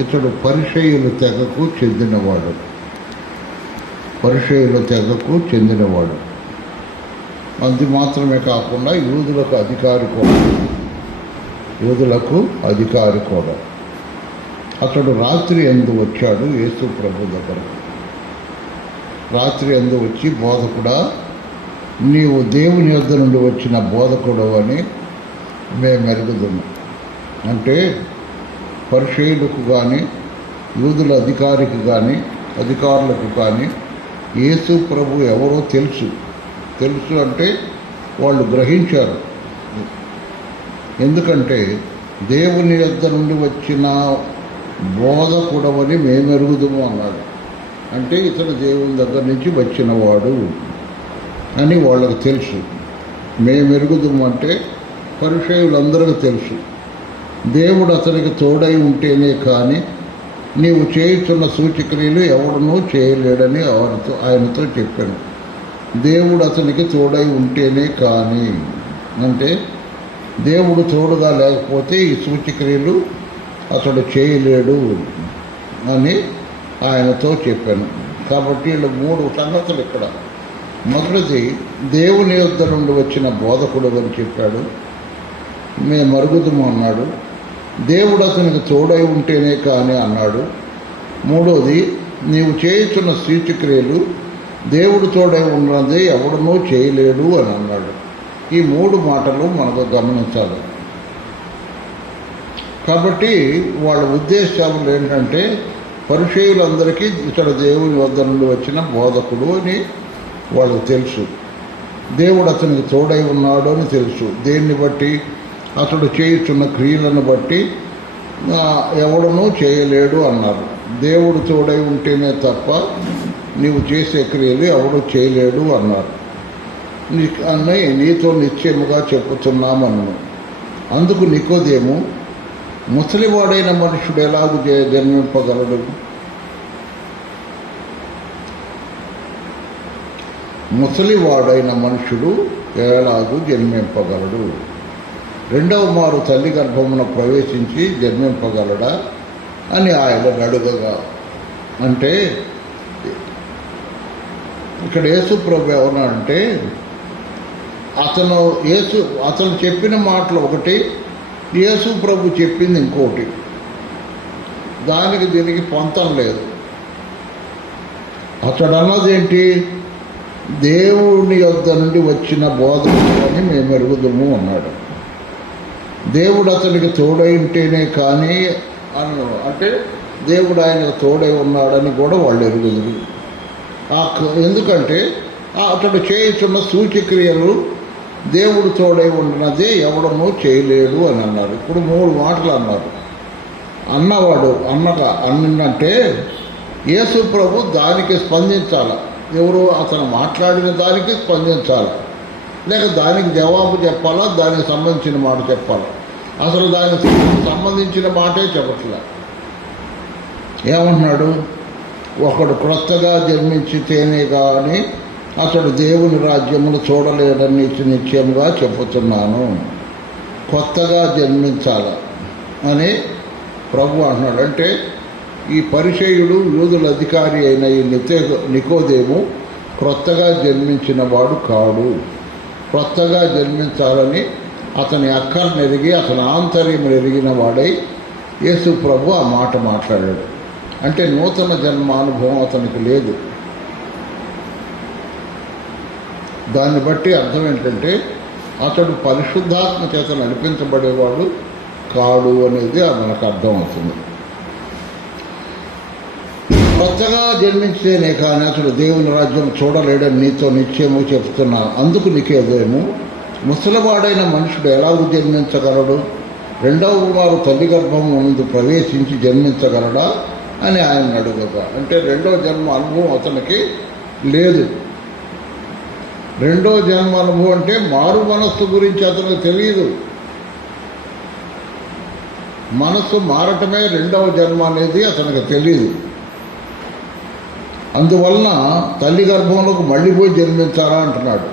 ఇతడు పరిసయ్యుల తెగకు చెందినవాడు. పరిసయ్యుల తెగకు చెందినవాడు. అది మాత్రమే కాకుండా యూదులకు అధికారి కూడా. అతడు రాత్రి యందు వచ్చాడు యేసు ప్రభు దగ్గర. రాత్రి యందు వచ్చి, బోధకుడా, నీవు దేవుని యొద్ద నుండి వచ్చిన బోధకుడు అని మేము ఎరుగుదుము. అంటే పరిసయ్యులకు కానీ యూదుల అధికారులకు కానీ యేసు ప్రభు ఎవరో తెలుసు అంటే వాళ్ళు గ్రహించారు. ఎందుకంటే దేవుని యొద్ద నుండి వచ్చిన బోధకుడవని మేము ఎరుగుదుము అన్నాడు. అంటే ఇతడు దేవుని దగ్గర నుంచి వచ్చినవాడు అని వాళ్ళకు తెలుసు. మేము ఎరుగుదుము అంటే పరిసయ్యులందరికీ తెలుసు. దేవుడు అతనికి తోడై ఉంటేనే కానీ నీవు చేయుచున్న సూచక్రియలు ఎవడనూ చేయలేడని ఆయనతో చెప్పాను. దేవుడు అతనికి తోడై ఉంటేనే కానీ, అంటే దేవుడు తోడుగా లేకపోతే ఈ సూచక్రియలు అతడు చేయలేడు అని ఆయనతో చెప్పాను. కాబట్టి వీళ్ళు 3 సంగతులు ఇక్కడ. మొదటిది, దేవుని యొద్ద నుండి వచ్చిన బోధకుడు అని చెప్పాడు. మేము మరుగుదము అన్నాడు. దేవుడు అతనికి తోడై ఉంటేనే కానీ అన్నాడు. మూడోది, నీవు చేయుచున్న సూచక్రియలు దేవుడు తోడై ఉన్నది ఎవడనూ చేయలేడు అని అన్నాడు. ఈ 3 మాటలు మనకు గమనించాలి. కాబట్టి వాళ్ళ ఉద్దేశాలు ఏంటంటే పరిసయ్యులందరికీ ఇతడు దేవుని వద్ద నుండి వచ్చిన బోధకుడు అని వాళ్ళకు తెలుసు. దేవుడు అతనికి తోడై ఉన్నాడు అని తెలుసు. దేన్ని బట్టి? అతడు చేయుచున్న క్రియలను బట్టి ఎవడనూ చేయలేడు అన్నారు. దేవుడు తోడై ఉంటేనే తప్ప నీవు చేసే క్రియలు ఎవడూ చేయలేడు అన్నారు. నీతో నిశ్చయముగా చెప్పుతున్నామన్నాను. అందుకు నికోదేము, ముసలివాడైన మనుషుడు ఎలాగూ జన్మింపగలడు? ముసలివాడైన మనుషుడు ఎలాగూ జన్మింపగలడు? 2వ మారు తల్లి గర్భమున ప్రవేశించి జన్మింపగలడా అని ఆయన అడుగగా, అంటే ఇక్కడ యేసు ప్రభు ఎవరంటే అతను చెప్పిన మాటలు ఒకటి, యేసు ప్రభు చెప్పింది ఇంకోటి. దీనికి పొంతం లేదు. అతడు అన్నదేంటి? దేవుని యొద్ద నుండి వచ్చిన బోధకుడు అని మేము ఎరుగుదము అన్నాడు. దేవుడు అతనికి తోడై ఉంటేనే కానీ అంటే దేవుడు ఆయనకు తోడై ఉన్నాడని కూడా వాళ్ళు ఎరుగుదురు. ఎందుకంటే అతడు చేయుచున్న సూచక్రియలు దేవుడు తోడై ఉన్నదే ఎవడనూ చేయలేడు అని అన్నారు. ఇప్పుడు 3 మాటలు అన్నారు. అన్నంటే యేసు ప్రభు దానికి స్పందించాలి. ఎవరు? అతను మాట్లాడిన దానికి స్పందించాలి, లేక దానికి జవాబు చెప్పాలా, దానికి సంబంధించిన మాట చెప్పాలా. అసలు దానికి సంబంధించిన మాటే చెప్పట్లే. ఏమంటున్నాడు? ఒకడు క్రొత్తగా జన్మించితేనే కానీ అతడు దేవుని రాజ్యమును చూడలేడని నిశ్చయముగా చెప్పుతున్నాను. కొత్తగా జన్మించాల అని ప్రభు అంటున్నాడు. అంటే ఈ పరిసయ్యుడు యూదుల అధికారి అయిన ఈ నికోదేము క్రొత్తగా జన్మించిన వాడు కాడు. క్రొత్తగా జన్మించాలని అతని అక్కర్ని ఎరిగి అతని ఆంతర్యం ఎరిగిన వాడై యేసు ప్రభు ఆ మాట మాట్లాడాడు. అంటే నూతన జన్మానుభవం అతనికి లేదు. దాన్ని బట్టి అర్థం ఏంటంటే అతడు పరిశుద్ధాత్మ చేత నడిపించబడేవాడు కాడు అనేది మనకు అర్థం అవుతుంది. కొత్తగా జన్మించేనే కానీ అతడు దేవుని రాజ్యం చూడలేడని నీతో నిశ్చయము చెప్తున్నాను. అందుకు నికోదేము, ముసలివాడైన మనుషుడు ఎలాగూ జన్మించగలడు? 2వ మారు తల్లి గర్భం ముందు ప్రవేశించి జన్మించగలడా అని ఆయన అడుగగా, అంటే 2వ జన్మ అనుభవం అతనికి లేదు. 2వ జన్మ అనుభవం అంటే మారు మనస్సు గురించి అతనికి తెలియదు. మనస్సు మారటమే 2వ జన్మ అనేది అతనికి తెలియదు. అందువలన తల్లి గర్భంలోకి మళ్ళీ పోయి జన్మించాలా అంటున్నాడు.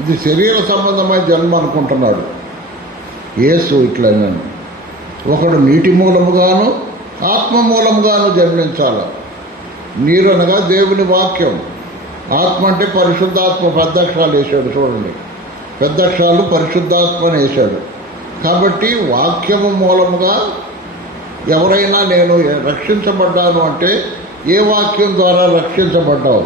ఇది శరీర సంబంధమైన జన్మ అనుకుంటున్నాడు. యేసు ఇట్లా ఒకడు నీటి మూలముగాను ఆత్మ మూలముగాను జన్మించాలి. నీరు అనగా దేవుని వాక్యం, ఆత్మ అంటే పరిశుద్ధాత్మ. పెద్దక్షరాలు వేశాడు చూడండి, పెద్దక్షరాలు పరిశుద్ధాత్మని వేశాడు. కాబట్టి వాక్యము మూలముగా ఎవరైనా నేను రక్షించబడ్డాను అంటే ఏ వాక్యం ద్వారా రక్షించబడ్డావు,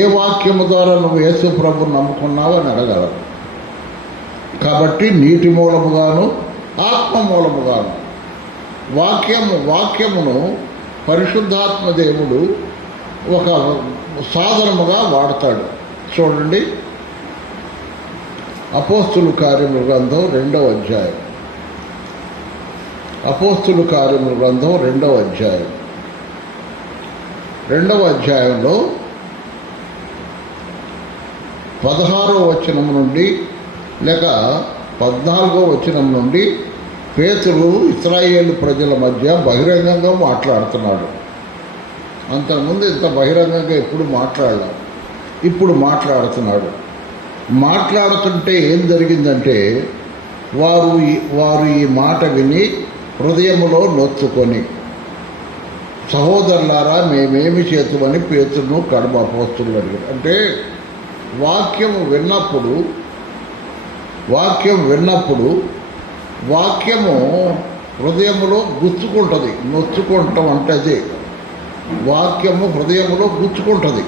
ఏ వాక్యము ద్వారా నువ్వు యేసు ప్రభువుని నమ్ముకున్నావు అని అడగలరు. కాబట్టి నీటి మూలముగాను ఆత్మ మూలముగాను వాక్యమును పరిశుద్ధాత్మ దేవుడు ఒక సాధనముగా వాడతాడు. చూడండి, అపోస్తుల కార్యముల గ్రంథం 2వ అధ్యాయం. అపోస్తుల కార్యముల గ్రంథం 2వ అధ్యాయం. 2వ అధ్యాయంలో 16వ వచనం నుండి లేక 14వ వచనం నుండి పేతురు ఇశ్రాయేలు ప్రజల మధ్య బహిరంగంగా మాట్లాడుతున్నాడు. అంతకుముందు ఇంత బహిరంగంగా ఎప్పుడు మాట్లాడలేదు, ఇప్పుడు మాట్లాడుతున్నాడు. మాట్లాడుతుంటే ఏం జరిగిందంటే వారు ఈ మాట విని హృదయములో నొచ్చుకొని, సహోదరులారా మేమేమి చేతుమని పేతురును కడమ అపోస్తులు అడిగారు. అంటే వాక్యం విన్నప్పుడు వాక్యము హృదయములో గుచ్చుకుంటుంది. నొచ్చుకుంటాం అంటే అదే వాక్యము హృదయములో గుచ్చుకుంటుంది.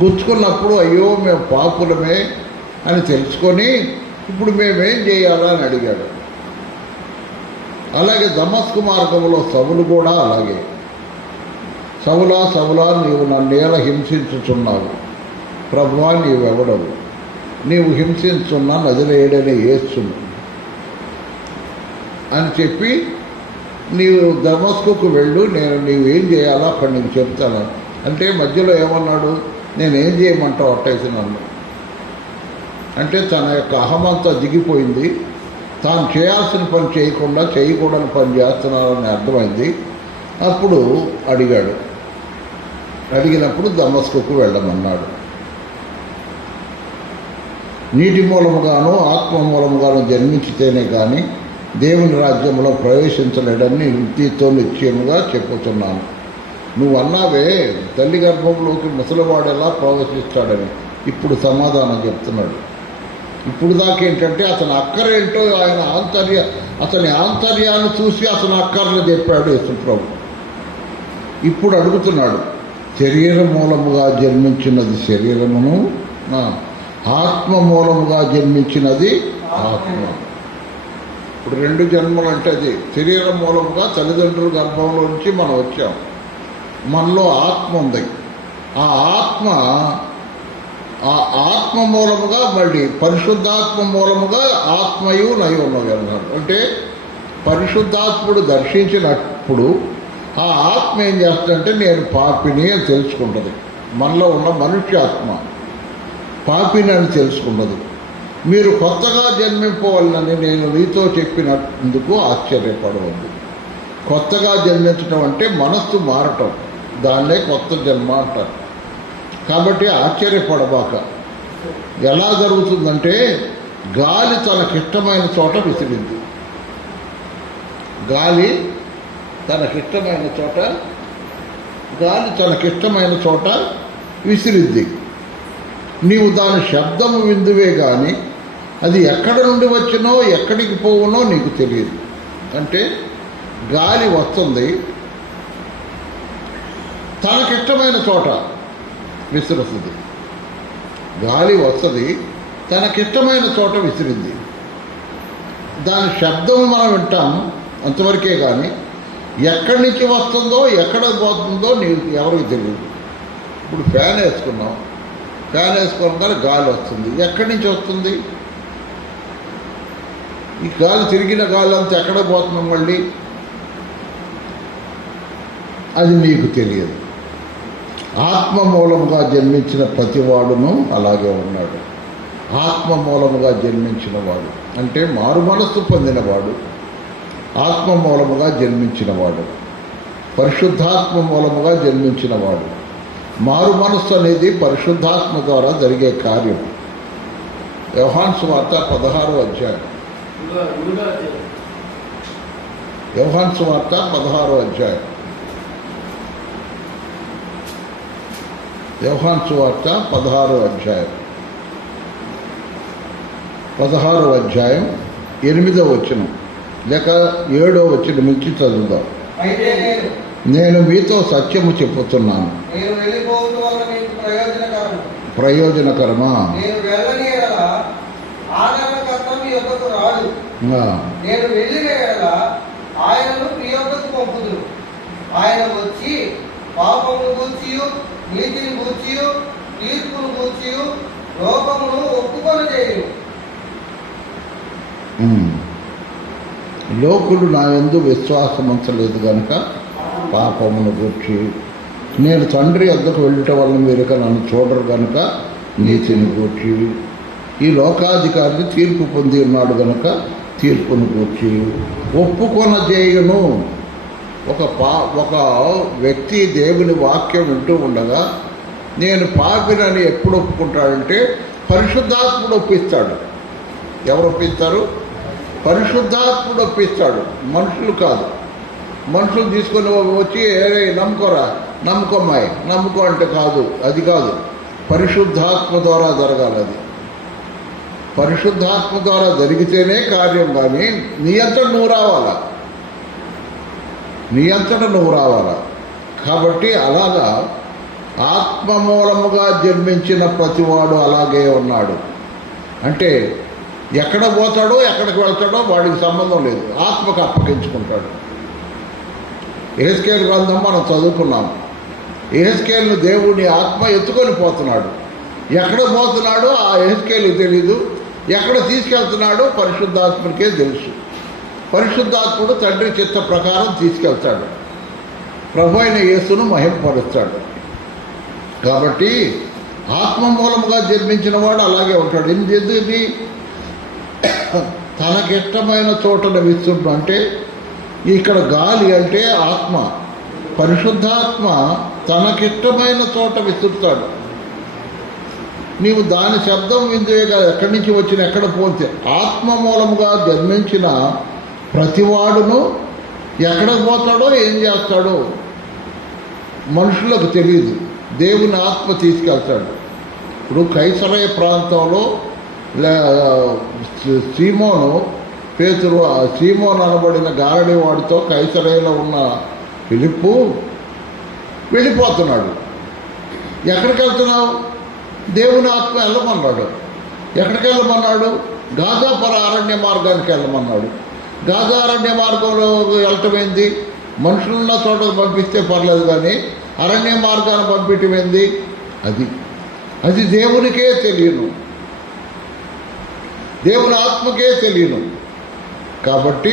గుచ్చుకున్నప్పుడు అయ్యో మేము పాపులమే అని తెలుసుకొని ఇప్పుడు మేమేం చేయాలా అని అడిగాడు. అలాగే దమస్కు మార్గంలో సవులు కూడా అలాగే, సవులా సవులా నీవు నన్నేలా హింసించుచున్నావు, ప్రభువా నీవెవడవు, నీవు హింసించున్న నజరేయుడైన యేసును అని చెప్పి నీవు దమస్కుకు వెళ్ళు, నీవేం చేయాలో అక్కడ నీకు చెప్తాను అంటే మధ్యలో ఏమన్నాడు, నేనేం చేయమంటావు అట్టయితే నన్ను అంటే తన యొక్క అహమంతా దిగిపోయింది. తాను చేయాల్సిన పని చేయకుండా చేయకూడని పని చేస్తున్నారని అర్థమైంది. అప్పుడు అడిగాడు. అడిగినప్పుడు దమస్కుకు వెళ్ళమన్నాడు. నీటి మూలముగాను ఆత్మ మూలముగాను జన్మించితేనే కానీ దేవుని రాజ్యంలో ప్రవేశించలేడని నీతో నిశ్చయముగా చెప్పుతున్నాను. నువ్వు అన్నావే తల్లి గర్భంలోకి ముసలివాడు ఎలా ప్రవేశిస్తాడని, ఇప్పుడు సమాధానం చెప్తున్నాడు. ఇప్పుడు దాకేంటంటే అతని అక్కరేంటో అతని ఆంతర్యాన్ని చూసి అతని అక్కర్లు చెప్పాడు యేసుప్రభు. ఇప్పుడు అడుగుతున్నాడు, శరీరం మూలముగా జన్మించినది శరీరమును, ఆత్మ మూలముగా జన్మించినది ఆత్మ. ఇప్పుడు 2 జన్మలు అంటే అది శరీరం మూలముగా తల్లిదండ్రుల గర్భంలో నుంచి మనం వచ్చాం. మనలో ఆత్మ ఉంది. ఆ ఆత్మ మూలముగా మళ్ళీ పరిశుద్ధాత్మ మూలముగా ఆత్మయు నై ఉన్నది అన్నాడు. అంటే పరిశుద్ధాత్ముడు దర్శించినప్పుడు ఆ ఆత్మ ఏం చేస్తుందంటే నేను పాపిని అని తెలుసుకుంటుంది. మనలో ఉన్న మనుష్యాత్మ పాపిని అని తెలుసుకుంటుంది. మీరు కొత్తగా జన్మింపవాలని నేను నీతో చెప్పినందుకు ఆశ్చర్యపడవద్దు. కొత్తగా జన్మించడం అంటే మనస్సు మారటం, దాన్నే కొత్త జన్మ అంటారు. కాబట్టి ఆశ్చర్యపడబాక. ఎలా జరుగుతుందంటే గాలి తనకిష్టమైన చోట విసిరింది. గాలి తనకిష్టమైన చోట విసిరిద్ది. నీవు దాని శబ్దము విందువే కానీ అది ఎక్కడ నుండి వచ్చినో ఎక్కడికి పోవునో నీకు తెలియదు. అంటే గాలి వస్తుంది, తనకిష్టమైన చోట విసిరుస్తుంది. గాలి వస్తుంది, తనకిష్టమైన చోట విసిరింది. దాని శబ్దము మనం వింటాము అంతవరకే కానీ ఎక్కడి నుంచి వస్తుందో ఎక్కడ పోతుందో నీకు ఎవరికి తెలియదు. ఇప్పుడు ఫ్యాన్ వేసుకున్నాం, ఫ్యాన్ వేసుకోగానే గాలి వస్తుంది. ఎక్కడి నుంచి వస్తుంది? ఈ గాలి తిరిగిన గాలి అంతా ఎక్కడ పోతున్నాం మళ్ళీ అది నీకు తెలియదు. ఆత్మ మూలముగా జన్మించిన ప్రతివాడును అలాగే ఉన్నాడు. ఆత్మ మూలముగా జన్మించిన వాడు అంటే మారు మనస్సు పొందినవాడు, ఆత్మ మూలముగా జన్మించినవాడు, పరిశుద్ధాత్మ మూలముగా జన్మించినవాడు. మారు మనస్సు అనేది పరిశుద్ధాత్మ ద్వారా జరిగే కార్యం. యోహాను సువార్త 16వ అధ్యాయం. యోహాను సువార్త 16వ అధ్యాయం. యోహాను సువార్త 16వ అధ్యాయం 8వ వచనం లేక 7వ వచనం నుంచి చదువుదాం. నేను మీతో సత్యము చెప్పుతున్నాను. ప్రయోజనకరమా? నేను వెళ్ళిన ఆయనను మీ యొద్దకు పంపుదును. ఆయన వచ్చి పాపమును గూర్చియు నీతిని గూర్చియు తీర్పును గూర్చియు లోకమును ఒప్పుకొనజేయును. లోకులు నా యందు విశ్వాసం ఉంచలేదు కనుక పాపమును గూర్చి, నేను తండ్రి వద్దకు వెళ్ళటం వల్ల మీరు నన్ను చూడరు కనుక నీతిని గూర్చి, ఈ లోకాధికారిని తీర్పు పొంది ఉన్నాడు కనుక తీర్పును గూర్చి ఒప్పుకొనజేయును. ఒక వ్యక్తి దేవుని వాక్యం వింటూ ఉండగా నేను పాపినని ఎప్పుడు ఒప్పుకుంటాడంటే పరిశుద్ధాత్ముడు ఒప్పిస్తాడు. ఎవరు ఒప్పిస్తారు? పరిశుద్ధాత్ముడు ఒప్పిస్తాడు, మనుషులు కాదు. మనుషులు తీసుకొని వచ్చి నమ్ముకోరా, నమ్ముకోమ్మాయి, నమ్ముకో అంటే కాదు, అది కాదు. పరిశుద్ధాత్మ ద్వారా జరగాలి. అది పరిశుద్ధాత్మ ద్వారా జరిగితేనే కార్యం. కానీ నీ అంతట నువ్వు రావాలా. కాబట్టి అలాగా ఆత్మ మూలముగా జన్మించిన ప్రతివాడు అలాగే ఉన్నాడు. అంటే ఎక్కడ పోతాడో ఎక్కడికి వెళ్తాడో వాడికి సంబంధం లేదు, ఆత్మకు అప్పగించుకుంటాడు. యెహెజ్కేలు గ్రంథం మనం చదువుకున్నాం. యెహెజ్కేలును దేవుని ఆత్మ ఎత్తుకొని పోతున్నాడు. ఎక్కడ పోతున్నాడో ఆ యెహెజ్కేలుకు తెలీదు, ఎక్కడ తీసుకెళ్తున్నాడో పరిశుద్ధాత్మకే తెలుసు. పరిశుద్ధాత్ముడు తండ్రి చిత్త ప్రకారం తీసుకెళ్తాడు, ప్రభు అయిన యేసును మహింపరుస్తాడు. కాబట్టి ఆత్మ మూలముగా జన్మించిన వాడు అలాగే ఉంటాడు. ఎందుకు? తనకిష్టమైన చోట నివిస్తుంటాడు. అంటే ఇక్కడ గాలి అంటే ఆత్మ, పరిశుద్ధాత్మ తనకిష్టమైన చోట విసురుతాడు. నీవు దాని శబ్దం విందేగా ఎక్కడి నుంచి వచ్చిన ఎక్కడ పోతే ఆత్మ మూలముగా జన్మించిన ప్రతివాడును ఎక్కడికి పోతాడో ఏం చేస్తాడో మనుషులకు తెలియదు, దేవుని ఆత్మ తీసుకెళ్తాడు. ఇప్పుడు కైసరయ ప్రాంతంలో సీమోను అనబడిన గారడీవాడితో కైసరయలో ఉన్న ఫిలిప్పు వెళ్ళిపోతున్నాడు. ఎక్కడికి వెళ్తున్నావు? దేవుని ఆత్మ వెళ్ళమన్నాడు. ఎక్కడికి వెళ్ళమన్నాడు? గాజాపర అరణ్య మార్గానికి వెళ్ళమన్నాడు. గాజా అరణ్య మార్గంలో వెళ్ళటం ఏంది? మనుషులున్న చోటకు పంపిస్తే పర్లేదు, కానీ అరణ్య మార్గాన్ని పంపించడం ఏంది? అది దేవునికే తెలియను, దేవుని ఆత్మకే తెలియను. కాబట్టి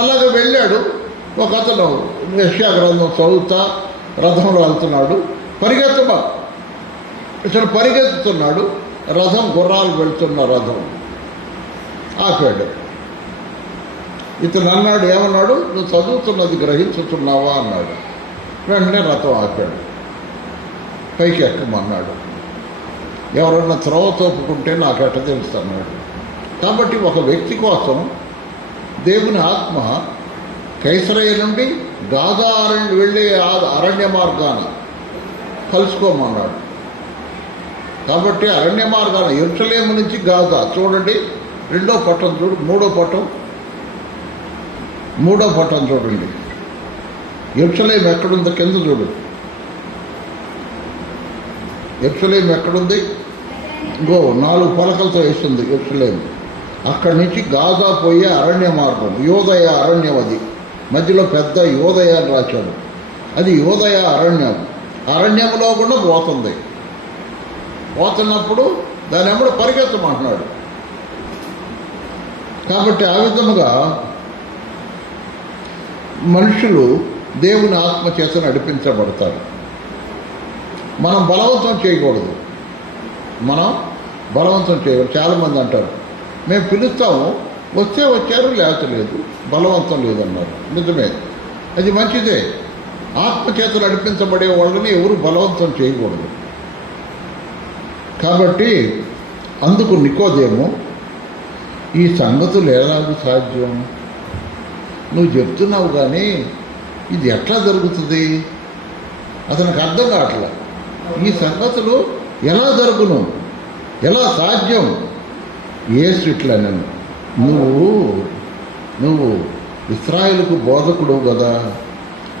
అలాగే వెళ్ళాడు. ఒక అతను యెషయా గ్రంథం చదువుతా రథంలో వెళ్తున్నాడు. పరిగెత్తుతున్నాడు. రథం, గుర్రాలు వెళ్తున్న రథం ఆపాడు. ఇతను అన్నాడు, ఏమన్నాడు? నువ్వు చదువుతున్నది గ్రహించుతున్నావా అన్నాడు. వెంటనే రథం ఆపాడు. పైకి ఎక్కమన్నాడు. ఎవరన్నా త్రోవ తోపుకుంటే నాకెట్ట తెలుసు అన్నాడు. కాబట్టి ఒక వ్యక్తి కోసం దేవుని ఆత్మ కైసరయ నుండి గాజా వెళ్ళే అరణ్య మార్గాన కలుసుకోమన్నాడు. కాబట్టి అరణ్య మార్గాన యెరూషలేము నుంచి గాజా చూడండి, రెండో పట్టం చూడు, మూడో పట్టం చూడండి. యెరూషలేము ఎక్కడుందో కింద చూడు. యెరూషలేము ఎక్కడుంది? ఇంకో 4 పలకలతో వేస్తుంది యెరూషలేము. అక్కడి నుంచి గాజా పోయే అరణ్య మార్గం, యోదయ అరణ్యం. అది మధ్యలో పెద్ద యోదయ అని రాశాడు. అది యోదయ అరణ్యం. అరణ్యంలో కూడా పోతున్నప్పుడు దాని ఎమ్మడ పరిగెత్తమంటున్నాడు. కాబట్టి ఆ విధముగా మనుషులు దేవుని ఆత్మ చేత నడిపించబడతారు. మనం బలవంతం చేయకూడదు. చాలామంది అంటారు, మేము పిలుస్తాము, వస్తే వచ్చారు, లేకపోతే లేదు, బలవంతం లేదన్నారు. నిజమే, అది మంచిదే. ఆత్మ చేత నడిపించబడే వాళ్ళని ఎవరు బలవంతం చేయకూడదు. కాబట్టి అందుకు నికోదేము, ఈ సంగతులు ఎలాగూ సాధ్యం? నువ్వు చెప్తున్నావు కానీ ఇది ఎట్లా జరుగుతుంది? అతనికి అర్థం కావట్లే. ఈ సంగతులు ఎలా జరుగును, ఎలా సాధ్యం? యేసు ఇట్లా నేను నువ్వు ఇశ్రాయేలుకు బోధకుడు కదా,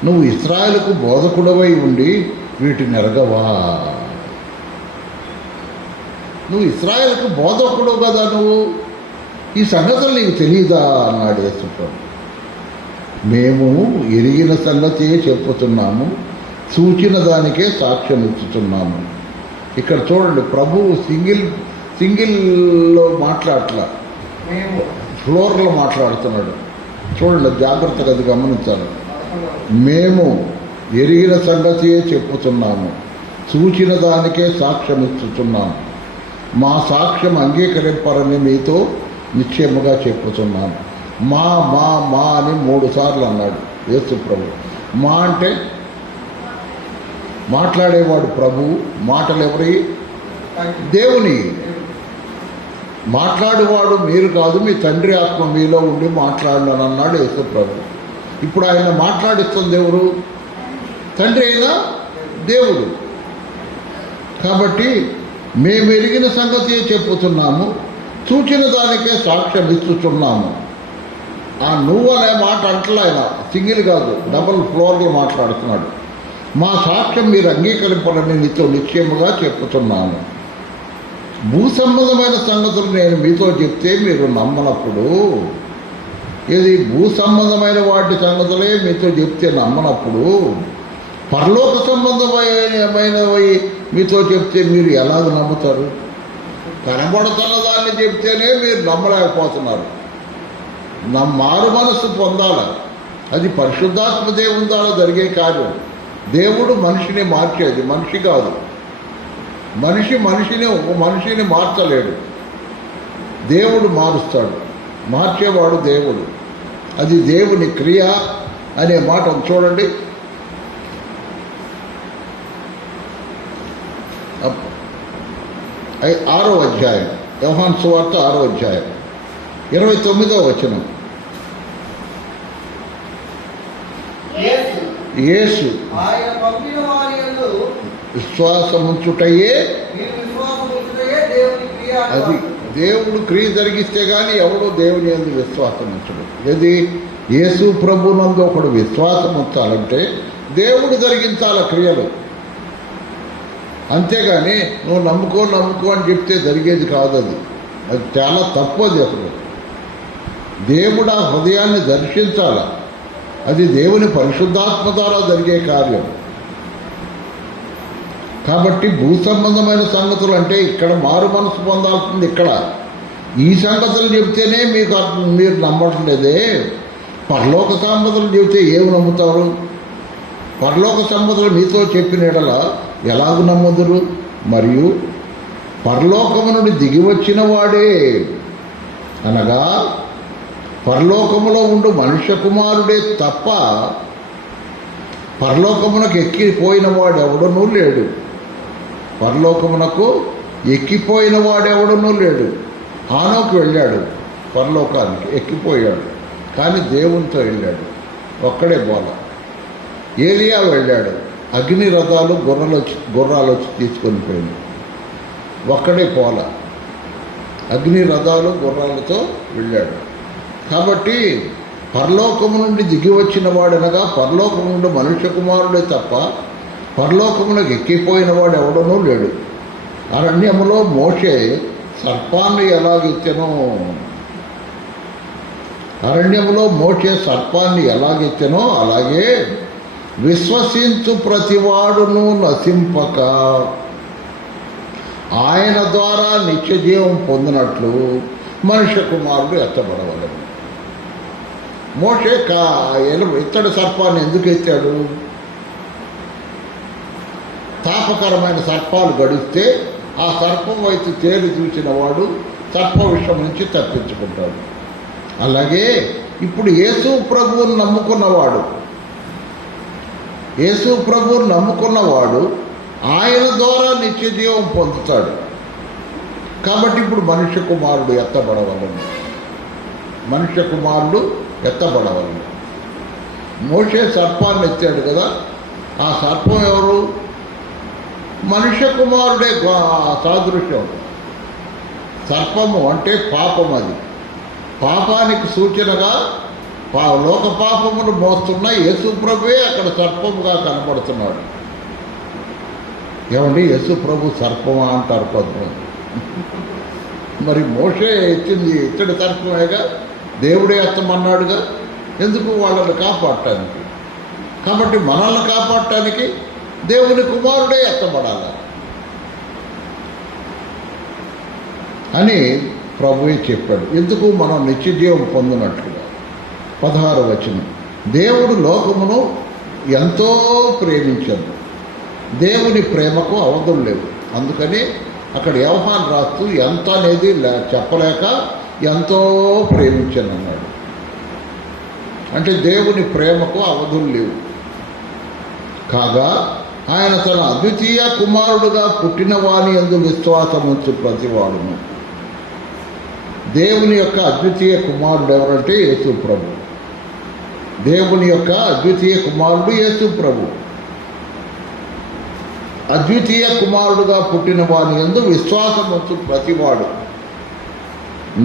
నువ్వు ఇశ్రాయేలుకు బోధకుడవై ఉండి వీటిని ఎరగవా? నువ్వు ఇశ్రాయేలుకు బోధకుడు కదా, నువ్వు ఈ సంగతులు నీకు తెలియదా అన్నాడు యేసు ప్రభు. మేము ఎరిగిన సంగతియే చెప్పుతున్నాము, సూచిన దానికే సాక్ష్యం ఇచ్చుతున్నాము. ఇక్కడ చూడండి, ప్రభువు సింగిల్లో మాట్లాడట్లా, ఫ్లోర్లో మాట్లాడుతున్నాడు. చూడండి, జాగ్రత్తగా అది గమనించాలి. మేము ఎరిగిన సంగతియే చెప్పుతున్నాము, సూచిన దానికే సాక్ష్యం ఇచ్చుతున్నాము. మా సాక్ష్యం అంగీకరింపరని మీతో నిశ్చయముగా చెప్పుతున్నాను. మా మా మా అని 3 సార్లు అన్నాడు యేసు ప్రభు. మా అంటే మాట్లాడేవాడు ప్రభువు, మాటలు ఎవరి? దేవుని. మాట్లాడేవాడు మీరు కాదు, మీ తండ్రి ఆత్మ మీలో ఉండి మాట్లాడను అన్నాడు యేసు ప్రభు. ఇప్పుడు ఆయన మాట్లాడిస్తుంది ఎవరు? తండ్రి అయినా దేవుడు. కాబట్టి మేము ఎరిగిన సంగతి చెప్పుతున్నాము, సూచిన దానికే సాక్ష్యం ఇస్తున్నాము. ఆ నువ్వు అనే మాట అంటలే, ఆయన సింగిల్ కాదు, డబుల్ ఫ్లోర్లో మాట్లాడుతున్నాడు. మా సాక్ష్యం మీరు అంగీకరింపాలని నీతో నిశ్చయముగా చెప్పుతున్నాను. భూ సంబంధమైన సంగతులు నేను మీతో చెప్తే మీరు నమ్మనప్పుడు, ఇది భూ సంబంధమైన వాటి సంగతులే మీతో చెప్తే నమ్మనప్పుడు, పరలోక సంబంధమైనవి మీతో చెప్తే మీరు ఎలాగ నమ్ముతారు? కనబడుతున్న దాన్ని చెప్తేనే మీరు నమ్మలేకపోతున్నారు. మారు మనసు పొందాలి, అది పరిశుద్ధాత్మ దేవుని ద్వారా జరిగే కార్యం. దేవుడు మనిషిని మార్చేది, మనిషి కాదు. మనిషిని మార్చలేడు, దేవుడు మారుస్తాడు. మార్చేవాడు దేవుడు. అది దేవుని క్రియ అనే మాట చూడండి. 6వ అధ్యాయం, యోహాను సువార్త 6వ అధ్యాయం 29వ వచనం. యేసు విశ్వాసముంచుటయే, అది దేవుడు క్రియ జరిగిస్తే కానీ ఎవడో దేవుని యందు విశ్వాసం ఉంచడు. ఇది యేసు ప్రభునందు ఒకడు విశ్వాసం ఉంచాలంటే దేవుడు జరిగించాల క్రియలు. అంతేగాని నువ్వు నమ్ముకో అని చెప్తే జరిగేది కాదు. అది చాలా తప్పది. అసలు దేవుడు ఆ హృదయాన్ని దర్శించాల. అది దేవుని పరిశుద్ధాత్మ ద్వారా జరిగే కార్యం. కాబట్టి భూ సంబంధమైన సంగతులు అంటే ఇక్కడ మారు మనసు పొందాల్సింది. ఇక్కడ ఈ సంగతులు చెప్తేనే మీరు నమ్మట్లేదే. పరలోక సంగతులు చెబితే ఏమి నమ్ముతారు? పరలోక సంగతులు మీతో చెప్పిన ఎడల ఎలాగ నమ్ముదురు? మరియు పరలోకము నుండి దిగి వచ్చిన వాడే, అనగా పరలోకములో ఉండు మనుష్య కుమారుడే తప్ప పరలోకమునకు ఎక్కిపోయిన వాడెవడనూ లేడు. పరలోకమునకు ఎక్కిపోయిన వాడెవడనూ లేడు. హానోకు వెళ్ళాడు, పరలోకానికి ఎక్కిపోయాడు, కానీ దేవునితో వెళ్ళాడు, ఒక్కడే పోల. ఏలియా వెళ్ళాడు, అగ్ని రథాలు గుర్రాలు వచ్చి తీసుకొని పోయింది, ఒక్కడే పోల. అగ్ని రథాలు గుర్రాలతో వెళ్ళాడు. కాబట్టి పరలోకము నుండి దిగి వచ్చిన వాడనగా పరలోకము నుండి మనుష్య కుమారుడే తప్ప పరలోకమునకు ఎక్కిపోయిన వాడు ఎవడనూ లేడు. అరణ్యములో మోషే సర్పాన్ని ఎలాగెత్తెనో, అరణ్యములో మోషే సర్పాన్ని ఎలాగెత్తెనో అలాగే విశ్వసించు ప్రతివాడును నశింపక ఆయన ద్వారా నిత్యజీవం పొందినట్లు మనుష్య కుమారుడు ఎత్తబడవలెను. మోషే ఇత్తడి సర్పాన్ని ఎందుకు ఎత్తాడు? తాపకరమైన సర్పాలు గడిస్తే ఆ సర్పం వైపు తేలి చూసిన వాడు సర్ప విషయం నుంచి తప్పించుకుంటాడు. అలాగే ఇప్పుడు యేసు ప్రభువుని నమ్ముకున్నవాడు ఆయన ద్వారా నిత్యజీవం పొందుతాడు. కాబట్టి ఇప్పుడు మనుష్య కుమారుడు ఎత్తబడవలను. మోషే సర్పాన్ని ఎత్తాడు కదా, ఆ సర్పం ఎవరు? మనుష్య కుమారుడే సాదృశ్యం. సర్పము అంటే పాపం. అది పాపానికి సూచనగా లోక పాపమును మోస్తున్న యేసు ప్రభువే అక్కడ సర్పముగా కనబడుతున్నాడు. ఏమండి, యేసు ప్రభు సర్పమా అంటారు కొంతమంది. మరి మోషే ఎత్తింది ఇత్తడి సర్పమేగా, దేవుడే ఎత్తమన్నాడుగా. ఎందుకు? వాళ్ళని కాపాడటానికి. కాబట్టి మనల్ని కాపాడటానికి దేవుని కుమారుడే ఎత్తబడాలి అని ప్రభువే చెప్పాడు. ఎందుకు? మనం నిత్యజీవం పొందినట్లుగా. 16వ వచనం, దేవుడు లోకమును ఎంతో ప్రేమించాడు, దేవుని ప్రేమకు అవధులు లేవు. అందుకని అక్కడ యోహాను రాస్తూ ఎంత అనేది చెప్పలేక ఎంతో ప్రేమించాను అన్నాడు. అంటే దేవుని ప్రేమకు అవధులు లేవు. కాగా ఆయన తన అద్వితీయ కుమారుడుగా పుట్టిన వాని యందు విశ్వాసముంచు ప్రతివాడును. దేవుని యొక్క అద్వితీయ కుమారుడు ఎవరంటే యేసు ప్రభు. దేవుని యొక్క అద్వితీయ కుమారుడు యేసు ప్రభు. అద్వితీయ కుమారుడుగా పుట్టిన వాని యందు విశ్వాసముంచు ప్రతివాడు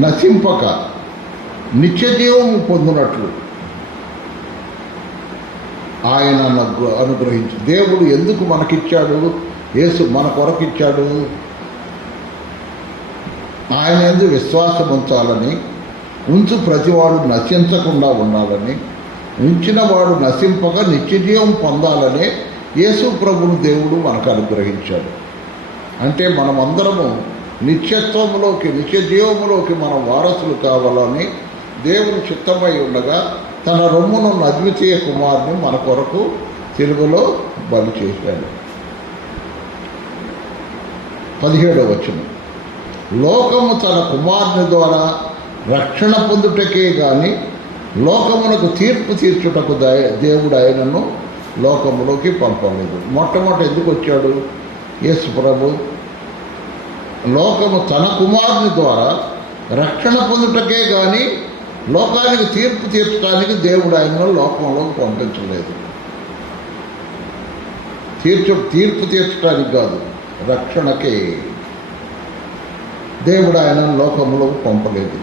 నశింపక నిత్యజీవము పొందినట్లు ఆయన అనుగ్రహించి. దేవుడు ఎందుకు మనకిచ్చాడు? యేసు మన కొరకిచ్చాడు. ఆయన యందు విశ్వాసం ఉంచాలని, ఉంచు ప్రతివాడు నశించకుండా ఉండాలని, ఉంచిన వాడు నశింపక నిత్యజీవం పొందాలని యేసు ప్రభువును దేవుడు మనకు అనుగ్రహించాడు. అంటే మనమందరము నిత్యత్వములోకి, నిత్యజీవములోకి మనం వారసులు కావాలని దేవుని చిత్తమై ఉండగా తన రొమ్మునున్న అద్వితీయ కుమారుని మన కొరకు సిలువలో బలి చేశాడు. 17వ వచనం, లోకము తన కుమారుని ద్వారా రక్షణ పొందుటకే గాని లోకమునకు తీర్పు తీర్చుటకు దేవుడు ఆయనను లోకములోకి పంపలేదు. మొట్టమొదటి ఎందుకు వచ్చాడు యేసు ప్రభు? లోకము తన కుమారుని ద్వారా రక్షణ పొందుటకే గాని లోకానికి తీర్పు తీర్చడానికి దేవుడు ఆయనను లోకంలోకి పంపించలేదు. తీర్పు తీర్చడానికి కాదు, రక్షణకే దేవుడు ఆయనను లోకంలోకి పంపలేదు.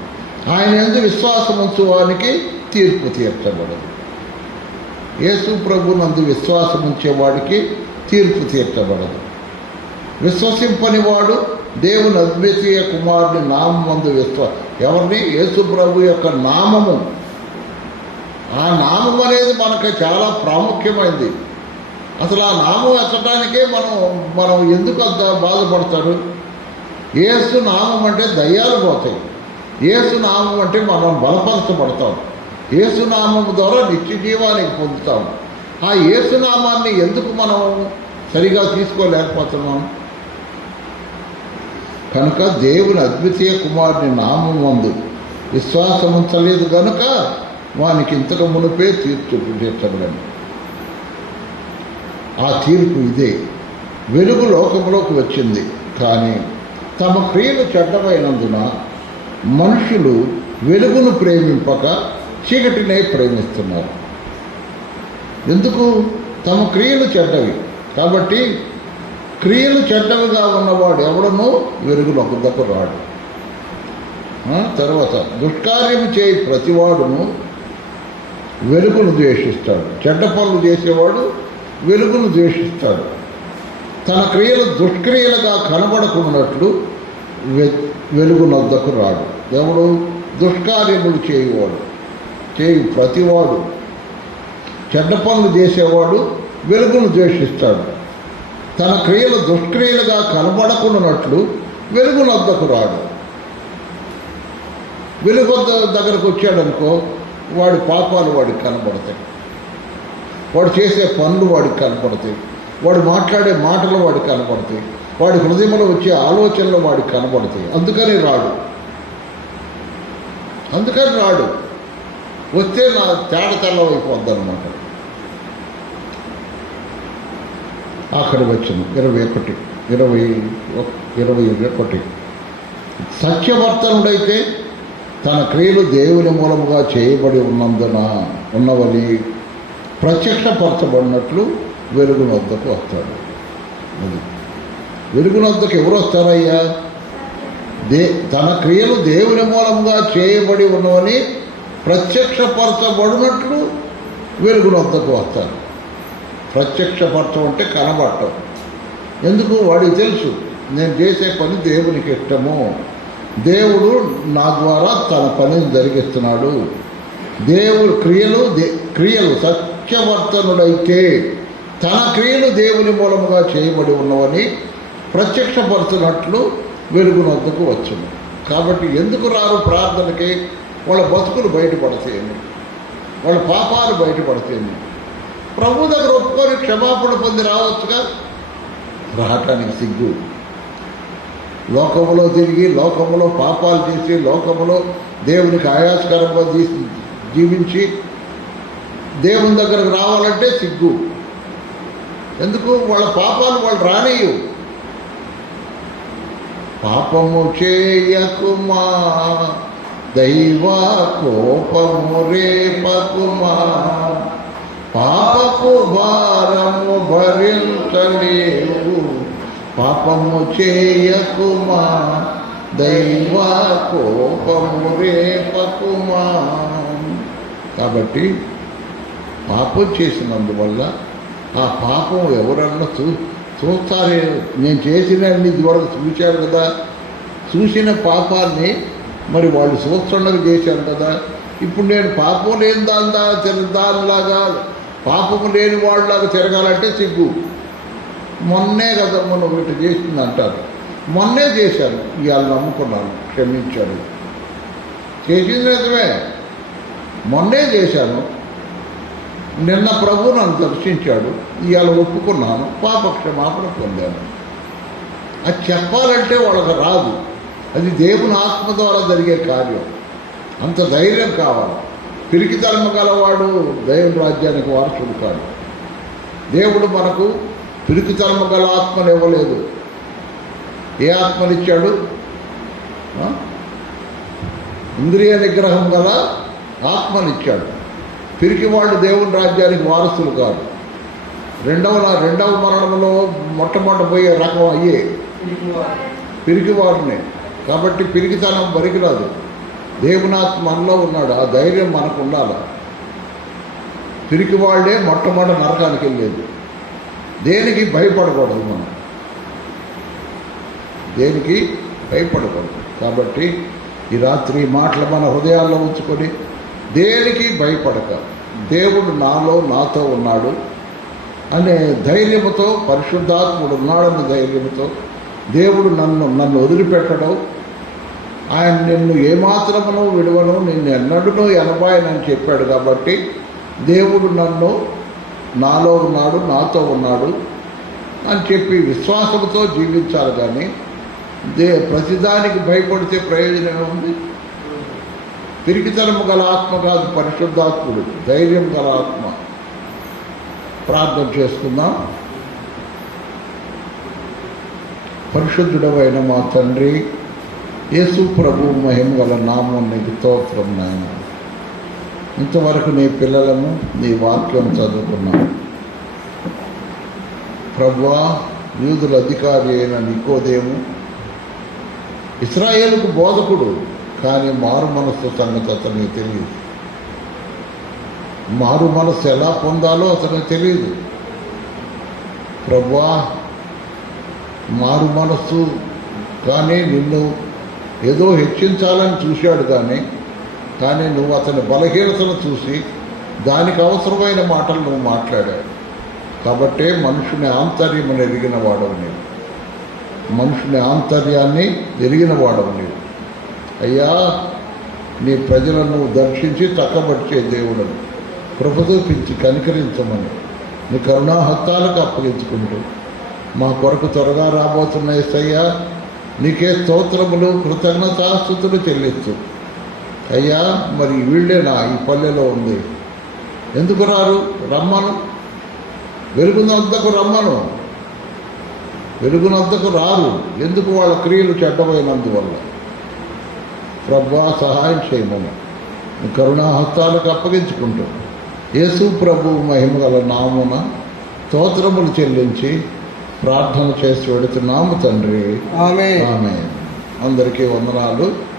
ఆయన యందు విశ్వాసం ఉంచువానికి తీర్పు తీర్చబడదు. యేసు ప్రభునందు విశ్వాసం ఉంచేవాడికి తీర్పు తీర్చబడదు. విశ్వసింపని వాడు దేవుని అద్వితీయ కుమారుని నామందు ఎవరిని? యేసు ప్రభు యొక్క నామము. ఆ నామం అనేది మనకు చాలా ప్రాముఖ్యమైంది. అసలు ఆ నామం ఎత్తడానికే మనం ఎందుకు అంత బాధపడతారు? యేసు నామం అంటే దయ్యాలు పోతాయి. యేసు నామం అంటే మనం బలపరచబడతాం. యేసు నామం ద్వారా నిత్య జీవానికి పొందుతాం. ఆ యేసు నామాన్ని ఎందుకు మనం సరిగా తీసుకోలేకపోతున్నాం? కనుక దేవుని అద్వితీయ కుమారుని నామం మందు విశ్వాసం ఉంచలేదు కనుక వానికి ఇంతకు మునిపే తీర్పు తీర్చబడింది. ఆ తీర్పు ఇదే. వెలుగు లోకంలోకి వచ్చింది, కానీ తమ క్రియలు చెడ్డమైనందున మనుషులు వెలుగును ప్రేమింపక చీకటినే ప్రేమిస్తున్నారు. ఎందుకు? తమ క్రియలు చెడ్డవి. కాబట్టి క్రియలు చెడ్డవిగా ఉన్నవాడు ఎవడనూ వెలుగులోకి దగ్గర రాడు. తర్వాత దుష్కార్యము చేయి ప్రతివాడును వెలుగును ద్వేషిస్తాడు. చెడ్డ పనులు చేసేవాడు వెలుగును ద్వేషిస్తాడు. తన క్రియలు దుష్క్రియలుగా కనబడకున్నట్లు వెలుగునొద్దకు రాడు. ఎవడు? దుష్కార్యములు చేయు ప్రతివాడు, చెడ్డ పనులు చేసేవాడు వెలుగును ద్వేషిస్తాడు. తన క్రియలు దుష్క్రియలుగా కనబడకున్నట్లు వెలుగునొద్దకు రాడు. వెలుగు దగ్గరకు వచ్చాడనుకో, వాడి పాపాలు వాడికి కనబడతాయి, వాడు చేసే పనులు వాడికి కనపడతాయి, వాడు మాట్లాడే మాటలు వాడికి కనపడతాయి, వాడి హృదయంలో వచ్చే ఆలోచనలు వాడికి కనపడతాయి. అందుకని రాడు. వస్తే నా తేడతెల్లమైపోద్ది అనమాట. ఆఖరి వచ్చిన 21 సత్యవర్తనుడైతే తన క్రియలు దేవుని మూలముగా చేయబడి ఉన్నవని ప్రత్యక్షపరచబడినట్లు వెలుగునొద్దకు వస్తాడు. అది వెలుగునొద్దకు ఎవరు వస్తారయ్యా? తన క్రియలు దేవుని మూలంగా చేయబడి ఉన్నవని ప్రత్యక్షపరచబడినట్లు వెలుగునొద్దకు వస్తాడు. ప్రత్యక్షపరచం అంటే కనబడటం. ఎందుకు? వాడికి తెలుసు నేను చేసే పని దేవునికి ఇష్టము, దేవుడు నా ద్వారా తన పనిని జరిగిస్తున్నాడు, దేవుడు క్రియలు సత్యవర్తనుడైతే తన క్రియలు దేవుని మూలముగా చేయబడి ఉన్నవని ప్రత్యక్షపరచినట్లు వెలుగునొద్దకు వచ్చును. కాబట్టి ఎందుకు రారు ప్రార్థనకి? వాళ్ళ బతుకులు బయటపడతాయని, వాళ్ళ పాపాలు బయటపడతాయని. ప్రభు దగ్గర ఒప్పుకొని క్షమాపణ పొంది రావచ్చుగా, రావటానికి సిగ్గు. లోకములో తిరిగి, లోకములో పాపాలు చేసి, లోకములో దేవునికి ఆయాసకరంగా జీవించి దేవుని దగ్గరకు రావాలంటే సిగ్గు. ఎందుకు? వాళ్ళ పాపాలు వాళ్ళు రానియు. పాపము చేయకుమా, దైవ కోపము రేపకుమా, పాపపు భారము భరించలేవు, పాపము చేయకుమా, దైవ కోపము రేపకుమా. కాబట్టి పాపం చేసినందువల్ల ఆ పాపం ఎవరన్నా చూస్తారే, నేను చేసిన ఇదివరకు చూశారు కదా, చూసిన పాపాన్ని మరి వాళ్ళు చూస్తుండగా చేశారు కదా. ఇప్పుడు నేను పాపం లేని దానిలాగా, పాపము లేని వాళ్ళలాగా తిరగాలంటే సిగ్గు. మొన్నే కదా మనం వీటి చేసింది అంటారు. మొన్నే చేశాను, ఇవాళ నమ్ముకున్నాను, క్షమించాను. చేసింది నిజమే, మొన్నే చేశాను. నిన్న ప్రభు నన్ను దర్శించాడు, ఇవాళ ఒప్పుకున్నాను, పాపక్షమాపణ పొందాను. అది చెప్పాలంటే వాళ్ళకి రాదు. అది దేవుని ఆత్మ ద్వారా జరిగే కార్యం. అంత ధైర్యం కావాలి. పిరికితనము గలవాడు దేవుని రాజ్యానికి వారసుడు కాదు. దేవుడు మనకు పిరికితనము గల ఆత్మను ఇవ్వలేదు. ఏ ఆత్మనిచ్చాడు? ఇంద్రియ నిగ్రహం గల ఆత్మనిచ్చాడు. పిరికి వాళ్ళు దేవుని రాజ్యానికి వారసులు కాదు. రెండవ మరణంలో మొట్టమొదటి పోయే రకం అయ్యే పిరికివాడిని. కాబట్టి పిరికితనం పనికిరాదు. దేవునాత్మ మనలో ఉన్నాడు. ఆ ధైర్యం మనకు ఉండాలి. పిరికి వాళ్ళే మొట్టమొదటి నరకానికి వెళ్ళేది. దేనికి భయపడకూడదు, మనం దేనికి భయపడకూడదు. కాబట్టి ఈ రాత్రి మాటలు మన హృదయాల్లో ఉంచుకొని దేనికి భయపడక, దేవుడు నాతో ఉన్నాడు అనే ధైర్యముతో, పరిశుద్ధాత్ముడు ఉన్నాడన్న ధైర్యముతో, దేవుడు నన్ను వదిలిపెట్టడం, ఆయన నిన్ను ఏమాత్రమును విడువను, నిన్ను ఎన్నడూ ఎనబాయనని చెప్పాడు. కాబట్టి దేవుడు నాలో ఉన్నాడు, నాతో ఉన్నాడు అని చెప్పి విశ్వాసంతో జీవించాలి. కానీ ప్రతిదానికి భయపడితే ప్రయోజనం ఉంది. పిరికితనము గల ఆత్మ కాదు, పరిశుద్ధాత్ముడు, ధైర్యం గల ఆత్మ. ప్రార్థన చేసుకుందాం. పరిశుద్ధుడవైన మా తండ్రి యేసు ప్రభు మహిమ గల నామం నీకు స్తోత్రం నాయన. ఇంతవరకు నీ పిల్లలను నీ వాక్యం చదువుకున్నాం ప్రభువా. యూదుల అధికారి అయిన నికోదేము ఇశ్రాయేలుకు బోధకుడు, కానీ మారు మనస్సు సంగతి అతనికి తెలియదు. మారు మనస్సు ఎలా పొందాలో అతనికి తెలియదు. ప్రభువా, మారు మనస్సు కానీ నిన్ను ఏదో హెచ్చించాలని చూశాడు. కానీ నువ్వు అతని బలహీనతను చూసి దానికి అవసరమైన మాటలు నువ్వు మాట్లాడావు. కాబట్టే మనుషుని ఆంతర్యమును ఎరిగిన వాడవు నీవు. మనుషుని ఆంతర్యాన్ని ఎరిగిన వాడవు నీవు. అయ్యా, నీ ప్రజలను దర్శించి చక్కబట్టే దేవుడను కృప చూపించి కనికరించమని నీ కరుణాహస్తాలకు అప్పగించుకుంటూ మా కొరకు త్వరగా రాబోతున్న యేసయ్యా, నీకే స్తోత్రములు, కృతజ్ఞతాస్తుతులు చెల్లిస్తూ అయ్యా, మరి వీళ్ళేనా ఈ పల్లెలో ఉంది? ఎందుకు రారు? రమ్మను. వెలుగునొద్దకు రమ్మను. వెలుగునొద్దకు రారు. ఎందుకు? వాళ్ళ క్రియలు చెడ్డమైనందువల్ల. ప్రభువా, సహాయం చేయమని కరుణాహస్తాలకు అప్పగించుకుంటూ యేసు ప్రభు మహిమగల నామున స్తోత్రములు చెల్లించి ప్రార్థన చేసి పెడుతున్నాము తండ్రి. ఆమేన్. ఆమేన్. అందరికీ వందనాలు.